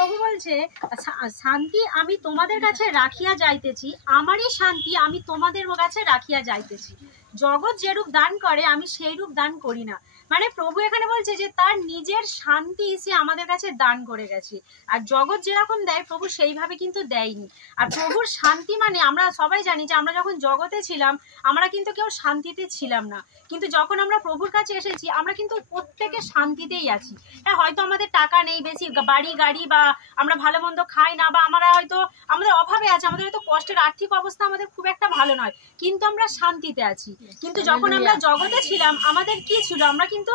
প্রভু বলছে শান্তি আমি তোমাদের কাছে রাখিয়া যাইতেছি, আমারই শান্তি আমি তোমাদের কাছে রাখিয়া যাইতেছি। জগৎ যেরূপ দান করে আমি সেই রূপ দান করি না। মানে প্রভু এখানে বলছে যে তার নিজের শান্তি সে আমাদের কাছে দান করে গেছে। আর জগৎ যেরকম দেয় প্রভু সেইভাবে কিন্তু দেয়নি। আর প্রভুর শান্তি মানে আমরা সবাই জানি যে আমরা যখন জগতে ছিলাম আমরা কিন্তু কেউ শান্তিতে ছিলাম না, কিন্তু যখন আমরা প্রভুর কাছে এসেছি আমরা কিন্তু প্রত্যেকে শান্তিতেই আছি। হ্যাঁ, হয়তো আমাদের টাকা নেই বেশি, বাড়ি গাড়ি, বা আমরা ভালো মন্দ খাই না, বা আমরা হয়তো আমাদের অভাবে আছে, আমাদের হয়তো কষ্টের আর্থিক অবস্থা আমাদের খুব একটা ভালো নয়, কিন্তু আমরা শান্তিতে আছি। কিন্তু যখন আমরা জগতে ছিলাম আমাদের কি ছিল, আমরা কিন্তু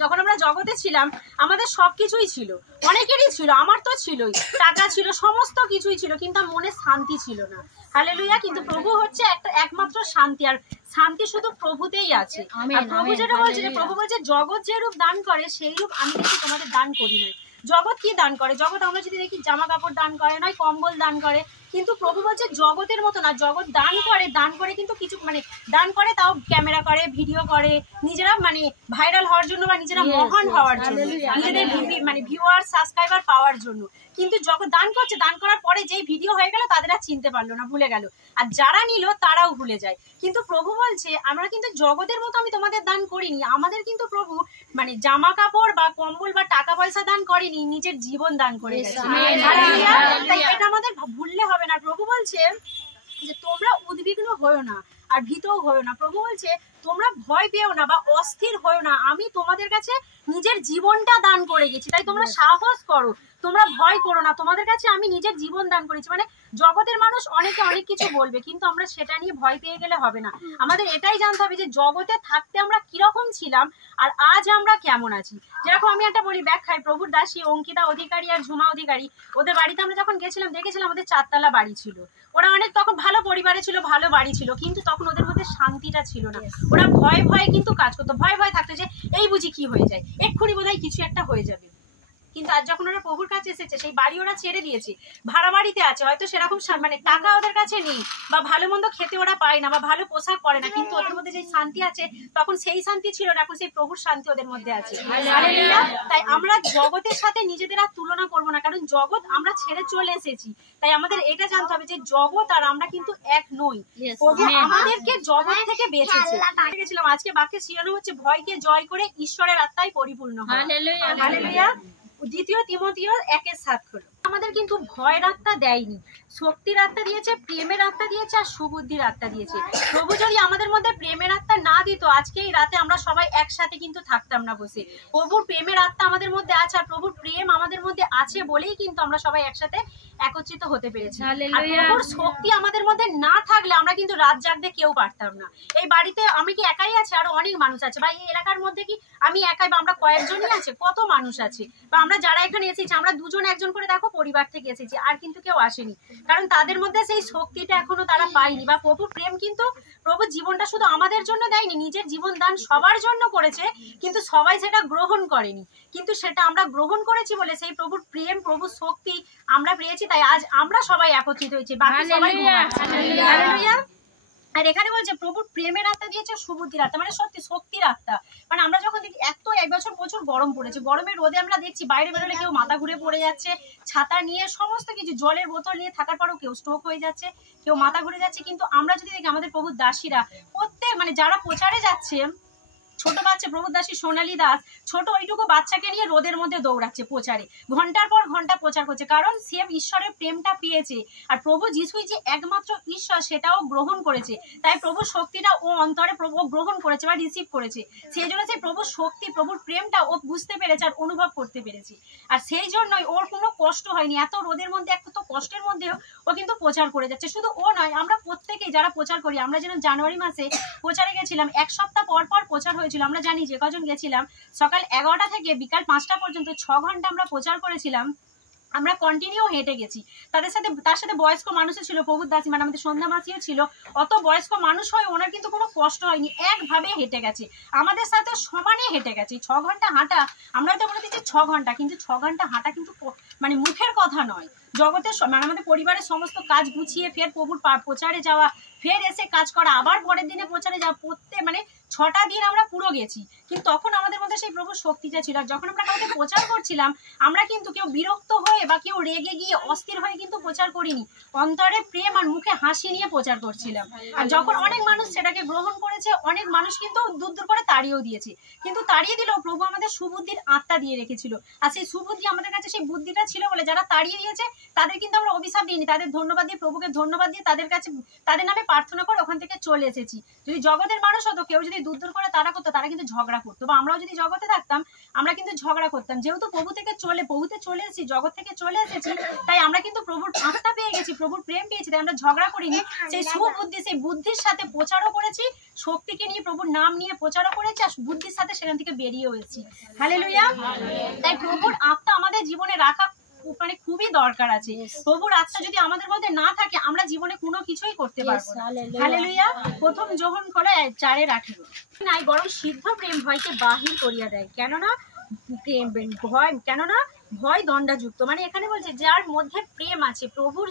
যখন আমরা জগতে ছিলাম আমাদের সবকিছুই ছিল, অনেকেরই ছিল, আমার তো ছিলই, টাকা ছিল, সমস্ত কিছুই ছিল, কিন্তু মনে শান্তি ছিল না। হালেলুয়া। কিন্তু প্রভু হচ্ছে একটা একমাত্র শান্তি, আর শান্তি শুধু প্রভুতেই আছে। আর প্রভু যেটা বলছে, প্রভু বলছে জগৎ যে রূপ দান করে সেই রূপ আমি কিন্তু তোমাদের দান করি নাই। জগৎ কি দান করে? জগৎ আমরা যদি দেখি জামা কাপড় দান করে, নয় কম্বল দান করে, কিন্তু প্রভু বলছে জগতের মতো না। জগৎ দান করে কিন্তু কিছু মানে দান করে, তাও ক্যামেরা করে, ভিডিও করে, নিজেরা মানে ভাইরাল হওয়ার জন্য বা নিজেরা মহান হওয়ার জন্য, নিজেদের মানে ভিউয়ার সাবস্ক্রাইবার পাওয়ার জন্য। কিন্তু জগৎ দান করছে, দান করার পরে যেই ভিডিও হয়ে গেল তাদের আর চিনতে পারলো না, ভুলে গেল, আর যারা নিল তারাও ভুলে যায়। কিন্তু প্রভু বলছে আমরা কিন্তু জগতের মতো আমি তোমাদের দান করিনি। আমাদের কিন্তু প্রভু মানে জামা কাপড় বা কম্বল বা টাকা পয়সা দান করেনি, নিজের জীবন দান করে গেছে। তাই এটা আমাদের ভুললে হবে না। প্রভু বলছে যে তোমরা উদ্বিগ্ন হয়ো না আর ভীতও হয়ো না। প্রভু বলছে তোমরা ভয় পেও না বা অস্থির হয়ো না, আমি তোমাদের কাছে নিজের জীবনটা দান করে গেছি, তাই তোমরা সাহস করো, তোমরা ভয় করো না, তোমাদের কাছে আমি নিজের জীবন দান করেছি। মানে জগতের মানুষ অনেকে অনেক কিছু বলবে, কিন্তু আমরা সেটা নিয়ে ভয় পেয়ে গেলে হবে না। আমাদের এটাই জানতে হবে যে জগতে থাকতে আমরা কিরকম ছিলাম আর আজ আমরা কেমন আছি। যেরকম আমি একটা বলি ব্যাখ্যায়, প্রভুর দাসী অঙ্কিতা অধিকারী আর ঝুমা অধিকারী, ওদের বাড়িতে আমরা যখন গেছিলাম দেখেছিলাম ওদের 4 তলা বাড়ি ছিল। ওরা অনেক তখন ভালো পরিবারে ছিল, ভালো বাড়ি ছিল, কিন্তু তখন ওদের মধ্যে শান্তিটা ছিল না। ওরা ভয়ে ভয়ে কিন্তু কাজ করতো, ভয়ে ভয়ে থাকতো যে এই বুঝি কি হয়ে যায়, এক্ষুনি বোধহয় কিছু একটা হয়ে যাবে। কিন্তু আজ যখন ওরা প্রভুর কাছে এসেছে সেই বাড়ি ওরা ছেড়ে দিয়েছে, ভাড়া বাড়িতে আছে, হয়তো সেরকম মানে টাকা ওদের কাছে নেই, বা ভালো মন্দ খেতে ওরা পায় না, বা ভালো পোশাক পরে না, কিন্তু ওদের মধ্যে যে শান্তি আছে তখন সেই শান্তি ছিল না, এখন সেই প্রভুর শান্তি ওদের মধ্যে আছে। তাই আমরা জগতের সাথে নিজেদের আর তুলনা করবো না, কারণ জগৎ আমরা ছেড়ে চলে এসেছি। তাই আমাদের এটা জানতে হবে যে জগৎ আর আমরা কিন্তু এক নই। প্রভু আমাদেরকে জগৎ থেকে বেঁচেছে। আজকে বাক্যে শিখানো হচ্ছে ভয়কে জয় করে ঈশ্বরের আত্মায় পরিপূর্ণ হয়। হালেলুয়া। 2 তিমোথেও 1:7 হলো। আমাদের কিন্তু ভয়ের আত্মা দেয়নি, শক্তির আত্মা দিয়েছে, প্রেমের আত্মা দিয়েছে, আর সুবুদ্ধির আত্মা দিয়েছে। প্রভু যদি আমাদের মধ্যে প্রেমের আত্মা না দিত আজকে এই রাতে আমরা সবাই একসাথে কিন্তু থাকতাম না বসে। প্রভুর প্রেমের আত্মা আমাদের মধ্যে আছে, আর প্রভুর প্রেম আমাদের মধ্যে আছে বলেই কিন্তু আমরা সবাই একসাথে একত্রিত হতে পেরেছি। আর প্রভুর শক্তি আমাদের মধ্যে না থাকলে আমরা কিন্তু রাত জাগতে কেউ পারতাম না। এই বাড়িতে আমি কি একাই আছে? আরো অনেক মানুষ আছে, বা এই এলাকার মধ্যে কি আমি একাই, বা আমরা কয়েকজনই আছে? কত মানুষ আছে, বা আমরা যারা এখানে এসেছি আমরা দুজন একজন করে দেখো পরিবার থেকে এসেছি, আর কিন্তু কেউ আসেনি, কারণ তাদের মধ্যে সেই শক্তিটা এখনো তারা পায়নি। বা প্রভুর প্রেম কিন্তু প্রভু জীবনটা শুধু আমাদের জন্য দেয়নি, নিজের জীবন দান সবার জন্য করেছে, কিন্তু সবাই সেটা গ্রহণ করেনি। কিন্তু সেটা আমরা গ্রহণ করেছি বলে সেই প্রভুর প্রেম, প্রভুর শক্তি আমরা পেয়েছি, তাই আজ আমরা সবাই একত্রিত হয়েছি, বাকি সবাই হালেলুয়া। আর এখানে বলছে প্রভুর প্রেমের আত্মা দিয়েছে, সুবুদ্ধির আত্মা, মানে সত্যি শক্তির আত্মা। মানে আমরা যখন দেখি এক বছর প্রচুর গরম পড়েছে, গরমের রোদে আমরা দেখছি বাইরে বেরোলে কেউ মাথা ঘুরে পড়ে যাচ্ছে, ছাতা নিয়ে সমস্ত কিছু, জলের বোতল নিয়ে থাকার পরেও কেউ স্ট্রোক হয়ে যাচ্ছে, কেউ মাথা ঘুরে যাচ্ছে। কিন্তু আমরা যদি দেখি আমাদের প্রভুর দাসীরা প্রত্যেক মানে যারা প্রচারে যাচ্ছে, ছোট বাচ্চা প্রভুর দাসী সোনালী দাস ছোট ওইটুকু বাচ্চাকে নিয়ে রোদের মধ্যে দৌড়াচ্ছে প্রচারে, ঘন্টার পর ঘন্টা প্রচার করছে, কারণ সে ঈশ্বরের প্রেমটা পেয়েছে। আর প্রভু যিশুই যে একমাত্র ঈশ্বর সেটাও গ্রহণ করেছে, তাই প্রভুর শক্তিটা ও অন্তরে প্রভু গ্রহণ করেছে বা রিসিভ করেছে। সেই জন্য সেই প্রভুর শক্তি, প্রভুর প্রেমটা ও বুঝতে পেরেছে আর অনুভব করতে পেরেছে। আর সেই জন্যই ওর কোনো কষ্ট হয়নি, এত রোদের মধ্যে এত কষ্টের মধ্যেও ও কিন্তু প্রচার করে যাচ্ছে। শুধু ও নয়, আমরা প্রত্যেকেই যারা প্রচার করি, আমরা যেন জানুয়ারি মাসে প্রচারে গেছিলাম, 1 সপ্তাহ পর পর প্রচার হয়েছিল। আমরা জানি যে কজন গেছিলাম, সকাল 11টা থেকে বিকাল 5টা পর্যন্ত 6 ঘন্টা আমরা প্রচার করেছিলাম। আমরা কন্টিনিউ হেঁটে গেছি, তার সাথে বয়স্ক মানুষও ছিল, প্রভুর দাসী মানে আমাদের সন্ধ্যা মাসিও ছিল। অত বয়স্ক মানুষ হয় ওনার কিন্তু কোনো কষ্ট হয়নি, একভাবে হেঁটে গেছে, আমাদের সাথে সমানে হেঁটে গেছে। 6 ঘন্টা হাঁটা, আমরা হয়তো বলে দিচ্ছি 6 ঘন্টা, কিন্তু 6 ঘন্টা হাঁটা কিন্তু মানে মুখের কথা নয়। জগতের মানে আমাদের পরিবারের সমস্ত কাজ গুছিয়ে ফের প্রভুর প্রচারে যাওয়া, ফের এসে কাজ করা, আবার পরের দিনে প্রচারে যাওয়া, মানে 6টা দিন আমরা পুরো গেছি, কিন্তু তখন আমাদের মধ্যে সেই প্রভুর শক্তিটা ছিল। আর যখন আমরা কাউকে প্রচার করছিলাম, আমরা কিন্তু কেউ বিরক্ত হয়ে বা কেউ রেগে গিয়ে অস্থির হয়ে কিন্তু প্রচার করিনি, অন্তরে প্রেম আর মুখে হাসি নিয়ে প্রচার করছিলাম। আর যখন অনেক মানুষ সেটাকে গ্রহণ করেছে, অনেক মানুষ কিন্তু দূর দূর করে তাড়িয়েও দিয়েছে, কিন্তু তাড়িয়ে দিলেও প্রভু আমাদের সুবুদ্ধির আত্মা দিয়ে রেখেছিল। আর সেই সুবুদ্ধি আমাদের কাছে সেই বুদ্ধিটা ছিল বলে যারা তাড়িয়ে দিয়েছে তাদের কিন্তু আমরা অভিশাপ দিইনি, তাদের ধন্যবাদ দিয়ে, প্রভুকে ধন্যবাদ দিয়ে তাদের কাছে তাদের নামে প্রার্থনা করে ওখান থেকে চলে এসেছি। যদি জগতের মানুষ হতো, কেউ যদি দূর দূর করে তারা করতো, তারা কিন্তু ঝগড়া করতো, বা আমরাও যদি জগতে থাকতাম আমরা কিন্তু ঝগড়া করতাম। যেহেতু প্রভুতে চলে এসেছি, জগৎ থেকে চলে এসেছি, তাই আমরা কিন্তু প্রভুর আত্মা পেয়ে গেছি, প্রভুর প্রেম পেয়েছি, তাই আমরা ঝগড়া করিনি। সেই সুবুদ্ধি, সেই বুদ্ধির সাথে প্রচারও করেছি, শক্তিকে নিয়ে প্রভুর নাম নিয়ে প্রচারও করেছি, আর বুদ্ধির সাথে সেখান থেকে বেরিয়েও এসেছি। হালেলুয়া। তাই প্রভুর আত্মা আমাদের জীবনে রাখা মানে খুবই দরকার আছে। প্রভুর আত্মা যদি আমাদের মধ্যে না থাকে, আমরা জীবনে কোনো কিছুই করতে পারবো না। হালেলুয়া। প্রথম যোহন খোলা 4:18 নাই, বরং সিদ্ধ প্রেম ভয়কে বাহির করিয়া দেয়, কেননা ভয় দণ্ডযুক্ত। মানে এখানে বলছে যার মধ্যে প্রেম আছে, প্রভুর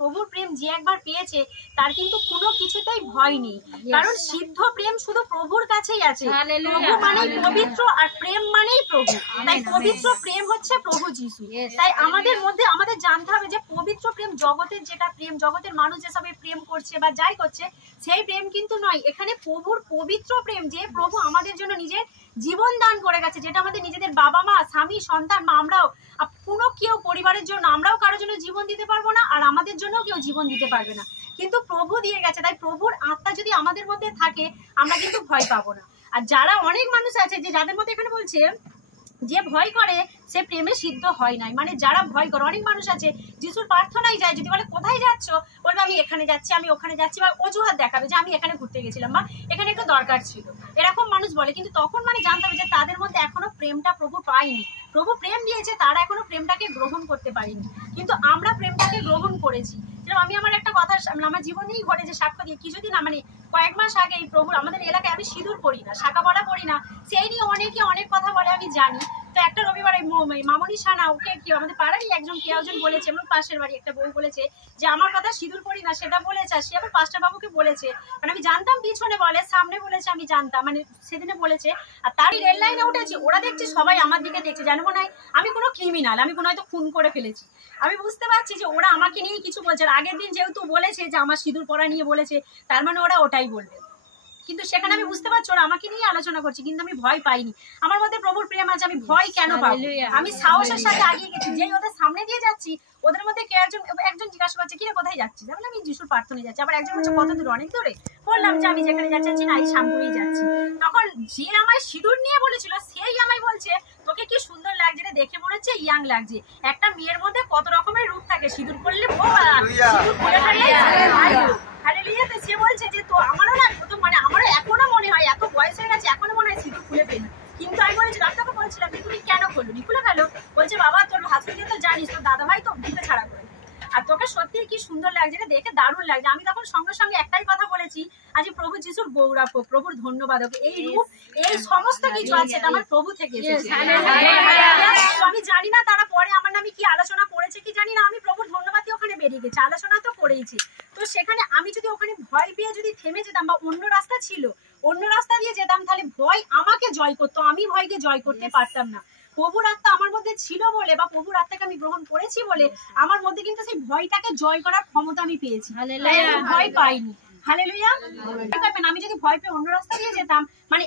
প্রভুর প্রেম যে একবার পেয়েছে তার কিন্তু কোনো কিছুতেই ভয় নেই, কারণ সিদ্ধ প্রেম শুধু প্রভুর কাছেই আছে। প্রভু মানেই পবিত্র, আর প্রেম মানেই প্রভু, তাই পবিত্র প্রেম হচ্ছে প্রভু যিশু। তাই আমাদের মধ্যে আমাদের জানতে হবে যে পবিত্র প্রেম, জগতের যেটা প্রেম, জগতের মানুষ যেসবে প্রেম করছে বা যাই করছে সেই প্রেম কিন্তু নয়। এখানে প্রভুর পবিত্র প্রেম, যে প্রভু আমাদের জন্য নিজের জীবন দান করে গেছে, যেটা আমাদের নিজেদের বাবা মা, স্বামী, সন্তান, মা, আমরাও কোনো কেউ পরিবারের জন্য আমরাও কারোর জন্য জীবন দিতে পারবো না, আর আমাদের জন্য কেউ জীবন দিতে পারবে না, কিন্তু প্রভু দিয়ে গেছে। তাই প্রভুর আত্মা যদি আমাদের মধ্যে থাকে, আমরা কিন্তু ভয় পাবো না। আর যারা অনেক মানুষ আছে যে যাদের মধ্যে এখানে বলছে যে ভয় করে সে প্রেমে সিদ্ধ হয় নাই, মানে যারা ভয় করে, অনেক মানুষ আছে যিশুর প্রার্থনায় যায়, যদি বলে কোথায় যাচ্ছ, বলবে আমি এখানে যাচ্ছি, আমি ওখানে যাচ্ছি, বা অজুহাত দেখাবে যে আমি এখানে ঘুরতে গেছিলাম বা এখানে একটু দরকার ছিল, এরকম মানুষ বলে। কিন্তু তখন জানতে হবে যে তাদের মধ্যে এখনো প্রেমটা প্রভু পায়নি। প্রভু প্রেম দিয়েছে, তারা এখনো প্রেমটাকে গ্রহণ করতে পারেনি, কিন্তু আমরা প্রেমটাকে গ্রহণ করেছি। যেরকম আমি আমার একটা কথা আমার জীবনেই ঘটেছে সাক্ষ্য দিয়ে, কিছুদিন কয়েক মাস আগে প্রভুর আমাদের এলাকায় আমি সিঁদুর পরি না, শাখা পড়া পরি না, সেই নিয়ে অনেকে অনেক কথা বলে আমি জানি। তো একটা রবিবারে মামনি সানা, ওকে কি আমাদের পাড়ারই একজন বলেছে, এবং পাশের বাড়ি একটা বউ বলেছে যে আমার কথা সিঁদুর পরি না, সেটা বলেছে। সে আবার পাস্টার বাবুকে বলেছে, আমি জানতাম পিছনে বলে, সামনে বলেছে আমি জানতাম, সেদিনে বলেছে। আর তারই রেল লাইনে উঠেছি, ওরা দেখছি সবাই আমার দিকে দেখছে, যেন মনে হয় আমি কোনো ক্রিমিনাল, আমি কোনো হয়তো খুন করে ফেলেছি। আমি বুঝতে পারছি যে ওরা আমাকে নিয়ে কিছু বলছে। আগের দিন যেহেতু বলেছে যে আমার সিঁদুর পরা নিয়ে বলেছে, তার মানে ওরা ওটাই বলবে। কিন্তু সেখানে আমি বুঝতে পারছি ওরা আমাকে নিয়ে আলোচনা করছি, কিন্তু আমি ভয় পাইনি। আমার মধ্যে প্রভুর প্রেম আছে, আমি ভয় কেন পাবো? আমি সাহসের সাথে আগিয়ে গেছি। যেই ওদের সামনে দিয়ে যাচ্ছি, ওদের মধ্যে কে একজন জিজ্ঞাসা করছে কিরে কোথায় যাচ্ছিস, আমি যিশুর প্রার্থনায় যাচ্ছি। আবার একজন বলছে কত দূর, অনেক দূরে। বললাম যে আমি যেখানে যাচ্ছি না, এই শ্যামপুরেই যাচ্ছি। তখন যে আমায় সিঁদুর নিয়ে বলেছিল সেই আমায় বলছে তোকে কি সুন্দর লাগছে রে, দেখে মনে হচ্ছে ইয়াং লাগছে। একটা মেয়ের মধ্যে কত রকমের রূপ থাকে, সিঁদুর পরলে সিঁদুর পরে ফেললে হালেলুয়া। তো সে বলছে যে তো আমারও না, আমারও এখনো মনে হয়, এত বয়স হয়ে গেছে এখনো মনে হয় সিঁদুর খুলে ফেলি। কিন্তু আমি বলেছি, ডাক্তারকে বলছিলাম যে তুমি কেন করলি, খুলে ফেলো। বলছে বাবা তোর হাজবেন্ডকে তো জানিস, তোর দাদা ভাই তো ভিতে ছাড়া করে, আর তোকে সত্যি কি সুন্দর লাগছে, দেখে দারুণ লাগছে। আমি তখন সঙ্গে সঙ্গে একটাই কথা বলেছি, আজ প্রভু যিশুর গৌরব, প্রভুর ধন্যবাদ, এই রূপ, এই সমস্ত কিছু আছে এটা আমার প্রভু থেকে এসেছে। আমি জানি না তারা পরে আমার নামে কি আলোচনা করেছে কি জানি না, আমি প্রভুর ধন্যবাদ দিয়ে ওখানে বেরিয়ে গেছি, আলোচনা তো করেইছি। তো সেখানে আমি যদি ওখানে ভয় পেয়ে যদি থেমে যেতাম, বা অন্য রাস্তা ছিল, অন্য রাস্তা দিয়ে যেতাম, তাহলে ভয় আমাকে জয় করতো, আমি ভয়কে জয় করতে পারতাম না। প্রভুর আত্মা আমার মধ্যে ছিল বলে, বা প্রভুর আত্মাকে আমি গ্রহণ করেছি বলে, আমার মধ্যে কিন্তু সেই ভয়টাকে জয় করার ক্ষমতা আমি পেয়েছি, ভয় পাইনি। হালেলুয়া। আমি যদি ভয় পেয়ে অন্য রাস্তা দিয়ে যেতাম,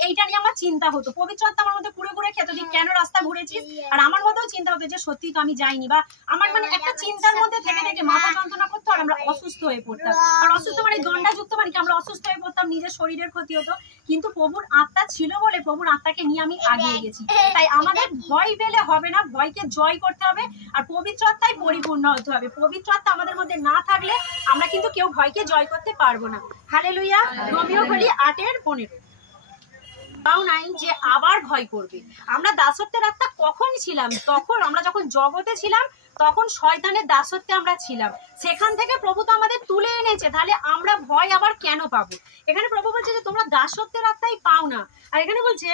এইটা নিয়ে আমার চিন্তা হতো, পবিত্র আত্মা আমার মধ্যে কুড়ে কুড়ে খেত যে কেন রাস্তা ঘুরেছিস, আর আমার মধ্যেও চিন্তা হতো যে সত্যি তো আমি যাইনি, বা আমার একটা চিন্তার মধ্যে থেকে থেকে মাথা যন্ত্রণা করতো, আর আমরা অসুস্থ হয়ে পড়তাম। আর অসুস্থ দণ্ডাযুক্ত কি আমরা অসুস্থ হয়ে পড়তাম, নিজের শরীরের ক্ষতি হতো। কিন্তু প্রভুর আত্মা ছিল বলে প্রভুর আত্মাকে নিয়ে আমি আগিয়ে গেছি। তাই আমাদের ভয় পেলে হবে না, ভয়কে জয় করতে হবে, আর পবিত্র আত্মায় পরিপূর্ণ হতে হবে। পবিত্র আত্মা আমাদের মধ্যে না থাকলে আমরা কিন্তু কেউ ভয়কে জয় করতে পারবো না। হালেলুয়া। রোমিও 8:15 তাও নাই যে আবার ভয় করবে। আমরা দাসত্বের আত্মা কখন ছিলাম? তখন আমরা যখন জগতে ছিলাম, তখন শয়তানের দাসত্বে আমরা ছিলাম। সেখান থেকে প্রভু তো আমাদের তুলে এনেছে, তাহলে আমরা ভয় আবার কেন পাবো? এখানে প্রভু বলছে যে তোমরা দাসত্বের আত্মাই পাও না। আর এখানে বলছে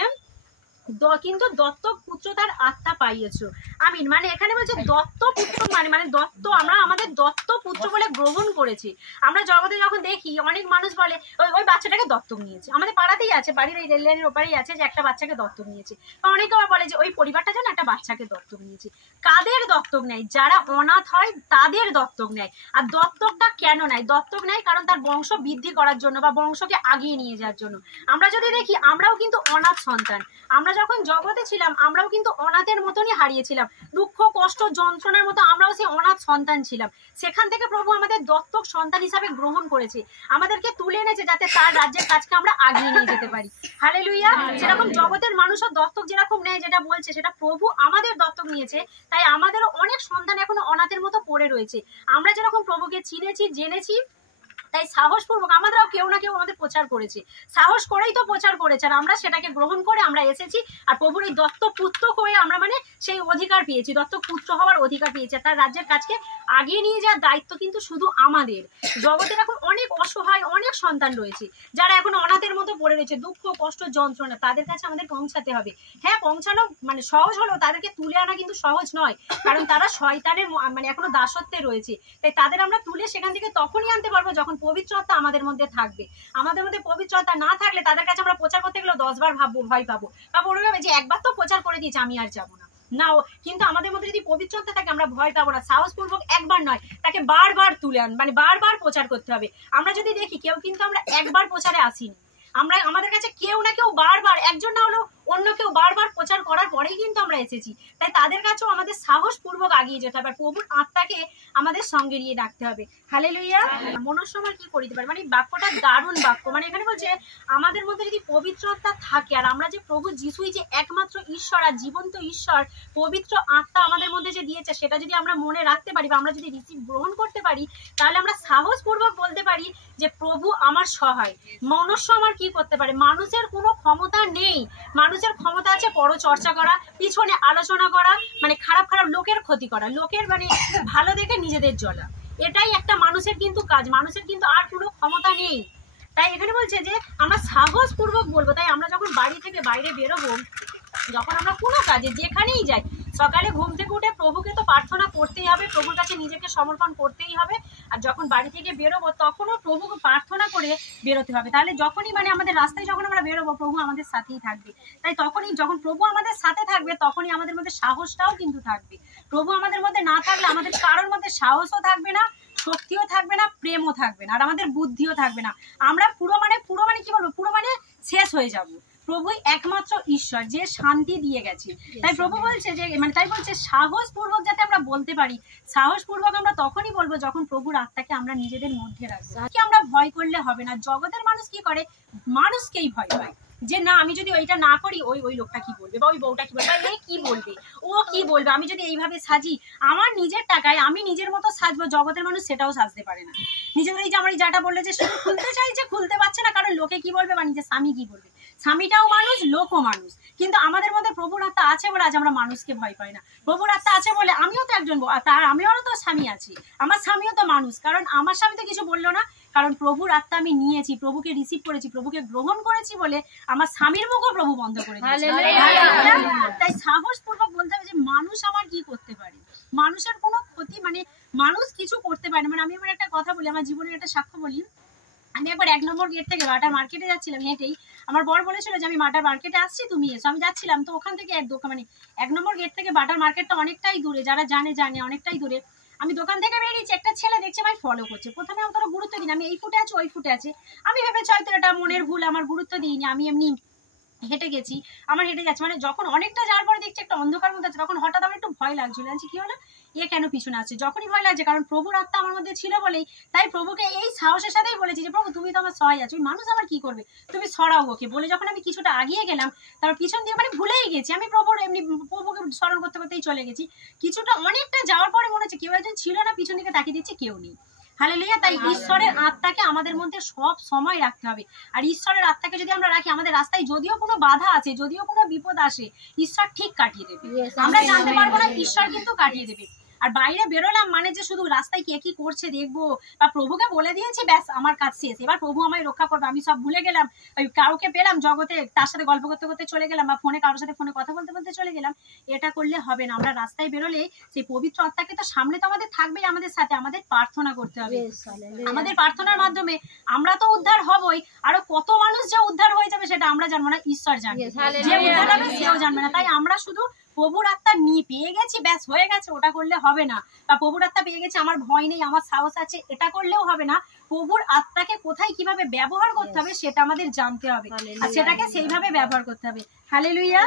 কিন্তু দত্তক পুত্র তার আত্মা পাইয়েছো। আমিন। মানে এখানে বলছে দত্ত পুত্র মানে দত্ত, আমরা আমাদের দত্ত পুত্র বলে গ্রহণ করেছি। আমরা জগতে যখন দেখি অনেক মানুষ বলে ওই বাচ্চাটাকে দত্তক নিয়েছে, আমাদের পাড়াতেই আছে, বাড়ির এই রেল লাইনের ওপারেই আছে, যে একটা বাচ্চাকে দত্তক নিয়েছে। বা অনেকে আবার বলে যে ওই পরিবারটা যেন একটা বাচ্চাকে দত্তক নিয়েছে। কাদের দত্তক নেয়? যারা অনাথ হয় তাদের দত্তক নেয়। আর দত্তকটা কেন নেয়? দত্তক নেয় কারণ তার বংশ বৃদ্ধি করার জন্য বা বংশকে আগিয়ে নিয়ে যাওয়ার জন্য। আমরা যদি দেখি আমরাও কিন্তু অনাথ সন্তান। আমরা যখন জগতে ছিলাম আমরাও কিন্তু অনাথের মতনই হারিয়েছিলাম, দুঃখ কষ্ট যন্ত্রণার মতো আমরাও সেই অনাথ সন্তান ছিলাম। সেখান থেকে প্রভু আমাদের দত্তক সন্তান হিসাবে গ্রহণ করেছে, আমাদেরকে তুলে এনেছে যাতে তার রাজ্যের কাজকে আমরা আগিয়ে নিয়ে যেতে পারি। হালেলুয়া। যেরকম জগতের মানুষও দত্তক যেরকম নেয়, যেটা বলছে সেটা প্রভু আমাদের দত্তক নিয়েছে, তাই আমাদেরও অনেক সন্তান এখনো অনাথের মতো পড়ে রয়েছে। আমরা যেরকম প্রভুকে চিনেছি জেনেছি, তাই সাহসপূর্বক আমাদেরও কেউ না কেউ আমাদের প্রচার করেছে, সাহস করেই তো প্রচার করেছে, আর আমরা সেটাকে গ্রহণ করে আমরা এসেছি। আর প্রভুর এই দত্ত পুত্র হয়ে আমরা মানে সেই অধিকার পেয়েছি, দত্ত পুত্র হওয়ার অধিকার পেয়েছি। তার রাজ্যের কাজকে আগিয়ে নিয়ে যাওয়ার দায়িত্ব কিন্তু শুধু আমাদের। জগতের এখন অনেক অসহায় অনেক সন্তান রয়েছে যারা এখন অনাথের মতো পড়ে রয়েছে, দুঃখ কষ্ট যন্ত্রণা, তাদের কাছে আমাদের পৌঁছাতে হবে। হ্যাঁ, পৌঁছানো মানে সহজ হলেও তাদেরকে তুলে আনা কিন্তু সহজ নয়, কারণ তারা শয়তানের মানে এখনো দাসত্বে রয়েছে। তাই তাদের আমরা তুলে সেখান থেকে তখনই আনতে পারবো যখন পবিত্রতা আমাদের মধ্যে থাকবে। আমাদের মধ্যে পবিত্রতা না থাকলে তাদের কাছে আমরা প্রচার করতে গেলেও 10 বার ভাববো, ভয় পাবো, বা বলবে যে একবার তো প্রচার করে দিয়েছে আমি আর যাবো না। না, কিন্তু আমাদের মধ্যে যদি পবিত্রতা থাকে আমরা ভয় পাবো না, সাহসপূর্বক একবার নয় তাকে বারবার তুলে মানে বারবার প্রচার করতে হবে। আমরা যদি দেখি কেউ কিন্তু আমরা একবার প্রচারে আসিনি, আমরা আমাদের কাছে কেউ না কেউ বারবার, একজন না হলেও অন্য কেউ বারবার প্রচার করার পরেই কিন্তু আমরা এসেছি। তাই তাদের কাছেও আমাদের সাহসপূর্বক আগিয়ে যেতে হবে, প্রভুর আত্মাকে আমাদের সঙ্গে নিয়ে রাখতে হবে। হালেলুয়া। মনুষ্যময় কি করিতে পারে, মানে বাক্যটা দারুণ বাক্য। মানে এখানে বলছে আমাদের মধ্যে যদি পবিত্রতা থাকে, আর আমরা যে প্রভু যিশুই যে একমাত্র ঈশ্বর আর জীবন্ত ঈশ্বর, পবিত্র আত্মা আমাদের মধ্যে যে দিয়েছে, সেটা যদি আমরা মনে রাখতে পারি বা আমরা যদি রিসিভ গ্রহণ করতে পারি, তাহলে আমরা সাহসপূর্বক বলতে পারি যে প্রভু আমার সহায়। মনুষ্য আমার কি করতে পারে? মানুষের কোনো ক্ষমতা নেই। মানুষের ক্ষমতা আছে পরচর্চা করা, পিছনে আলোচনা করা, মানে খারাপ খারাপ লোকের ক্ষতি করা, লোকের মানে ভালো দেখে নিজেদের জ্বলা, এটাই একটা মানুষের কিন্তু কাজ। মানুষের কিন্তু আর কোনো ক্ষমতা নেই। তাই এখানে বলছে যে আমরা সাহসপূর্বক বলবো। তাই আমরা যখন বাড়ি থেকে বাইরে বেরোবো, যখন আমরা কোনো কাজে যেখানেই যাই, সকালে ঘুম থেকে উঠে প্রভুকে তো প্রার্থনা করতেই হবে, প্রভুর কাছে নিজেকে সমর্পণ করতেই হবে। আর যখন বাড়ি থেকে বেরোবো তখনও প্রভুকে প্রার্থনা করে বেরোতে হবে। তাহলে যখনই মানে আমাদের রাস্তায় যখন আমরা বেরোবো প্রভু আমাদের সাথেই থাকবে। তাই তখনই যখন প্রভু আমাদের সাথে থাকবে তখনই আমাদের মধ্যে সাহসটাও কিন্তু থাকবে। প্রভু আমাদের মধ্যে না থাকলে আমাদের কারোর মধ্যে সাহসও থাকবে না, শক্তিও থাকবে না, প্রেমও থাকবে না, আর আমাদের বুদ্ধিও থাকবে না। আমরা পুরো মানে কি বলবো, পুরো মানে শেষ হয়ে যাব। প্রভুই একমাত্র ঈশ্বর যে শান্তি দিয়ে গেছে। তাই প্রভু বলছে যে মানে তাই বলছে সাহসপূর্বক যাতে আমরা বলতে পারি। সাহসপূর্বক আমরা তখনই বলবো যখন প্রভুর আত্মাকে আমরা নিজেদের মধ্যে রাখবো। কি আমরা ভয় করলে হবে না। জগতের মানুষ কি করে, মানুষকেই ভয় পায়, যে না আমি যদি ওইটা না করি ওই লোকটা কি বলবে, বা ওই বউটা কি বলবে, এ কি বলবে, ও কি বলবে, আমি যদি এইভাবে সাজি, আমার নিজের টাকায় আমি নিজের মতো সাজবো। জগতের মানুষ সেটাও সাজতে পারে না। নিজের এই যে আমার যাটা বললে যে শুধু খুলতে চাইছে, খুলতে পারছে না কারণ লোকে কি বলবে, বা নিজের স্বামী কি বলবে। স্বামীটাও মানুষ, লোকও মানুষ, কিন্তু আমাদের মধ্যে প্রভুর আত্মা আছে বলে আজ আমরা মানুষকে ভয় পাই না। প্রভুর আত্মা আছে বলে আমিও তো একজন, তার আমিও তো স্বামী আছি, আমার স্বামীও তো মানুষ, কারণ আমার স্বামী তো কিছু বললো না, কারণ প্রভুর আত্মা আমি নিয়েছি, প্রভুকে রিসিভ করেছি, প্রভুকে গ্রহণ করেছি বলে আমার স্বামীর মুখও প্রভু বন্ধ করে দিয়েছে। তাই সাহসপূর্বক বলতে হবে যে মানুষ আমার কি করতে পারে, মানুষের কোনো ক্ষতি মানে মানুষ কিছু করতে পারে। মানে আমি আমার একটা কথা বলি, আমার জীবনের একটা সাক্ষ্য বলি। আমি একবার 1 নম্বর গেট থেকে মাটার মার্কেটে যাচ্ছিলাম হেঁটেই, আমার বর বলেছিল যে আমি মাটার মার্কেটে আসছি তুমি এসো। আমি যাচ্ছিলাম, তো ওখান থেকে মানে 1 নম্বর গেট থেকে বাটার মার্কেটটা অনেকটাই দূরে, যারা জানে অনেকটাই দূরে। আমি দোকান থেকে বেরিয়েছি, একটা ছেলে দেখছে আমায় ফলো করছে। প্রথমে আমি তোরা গুরুত্ব দিই, আমি এই ফুটে আছি ওই ফুটে আছে, আমি ভেবেছি হয়তো এটা মনের ভুল, আমার গুরুত্ব দিইনি, আমি এমনি হেঁটে গেছি, আমার হেঁটে যাচ্ছে। মানে যখন অনেকটা যাওয়ার পরে দেখছি একটা অন্ধকার মধ্যে আছে, তখন হঠাৎ আমার একটু ভয় লাগছিল, জানছি কি হলো, এ কেন পিছনে আসছে। যখনই ভয় লাগছে, কারণ প্রভুর আত্মা আমার মধ্যে ছিল বলেই, তাই প্রভুকে এই সাহসের সাথেই বলেছি যে প্রভু তুমি তো আমার সহায় আছো, মানুষ আমার কি করবে, তুমি সরাও ওকে বলে। যখন আমি কিছুটা আগিয়ে গেলাম, তারপর পিছন দিয়ে মানে ভুলেই গেছি, আমি প্রভুর এমনি প্রভুকে স্মরণ করতে করতেই চলে গেছি। কিছুটা অনেকটা যাওয়ার পরে মনে হচ্ছে কেউ একজন ছিল না, পিছন দিকে তাকিয়ে দিচ্ছে কেউ নেই। হালেলুয়া। তাই ঈশ্বরের আত্মাকে আমাদের মধ্যে সব সময় রাখতে হবে। আর ঈশ্বরের আত্মাকে যদি আমরা রাখি, আমাদের রাস্তায় যদিও কোনো বাধা আছে, যদিও কোনো বিপদ আসে, ঈশ্বর ঠিক কাটিয়ে দেবে। আমরা জানতে পারবো না, ঈশ্বর কিন্তু কাটিয়ে দেবে। আর বাইরে বেরোলাম মানে যে শুধু রাস্তায় কে কি করছে দেখবো, বা প্রভুকে বলে দিয়েছি ব্যাস আমার কাজ শেষ, এবার প্রভু আমায় রক্ষা করবে, আমি সব ভুলে গেলাম, ওই কাউকে পেলাম জগতে তার সাথে গল্প করতে করতে চলে গেলাম, বা ফোনে কারোর সাথে ফোনে কথা বলতে বলতে চলে গেলাম, এটা করলে হবে না। আমরা রাস্তায় বেরোলে সেই পবিত্র আত্মাকে তো সামনে তো আমাদের থাকবেই, আমাদের সাথে আমাদের প্রার্থনা করতে হবে। আমাদের প্রার্থনার মাধ্যমে আমরা তো উদ্ধার হবই, আরো কত মানুষ যে উদ্ধার হয়ে যাবে সেটা আমরা জানবো না, ঈশ্বর জানবে, যে উদ্ধার হবে সেও জানবে না। তাই আমরা শুধু প্রভুর আত্মা নিয়ে পেয়ে গেছি ব্যাস হয়ে গেছে ওটা করলে হবে না, বা প্রভুর আত্মা পেয়ে গেছি আমার ভয় নেই আমার সাহস আছে এটা করলেও হবে না। প্রভুর আত্মাকে কোথায় কিভাবে ব্যবহার করতে হবে সেটা আমাদের জানতে হবে, আর সেটাকে সেইভাবে ব্যবহার করতে হবে। হালেলুয়া।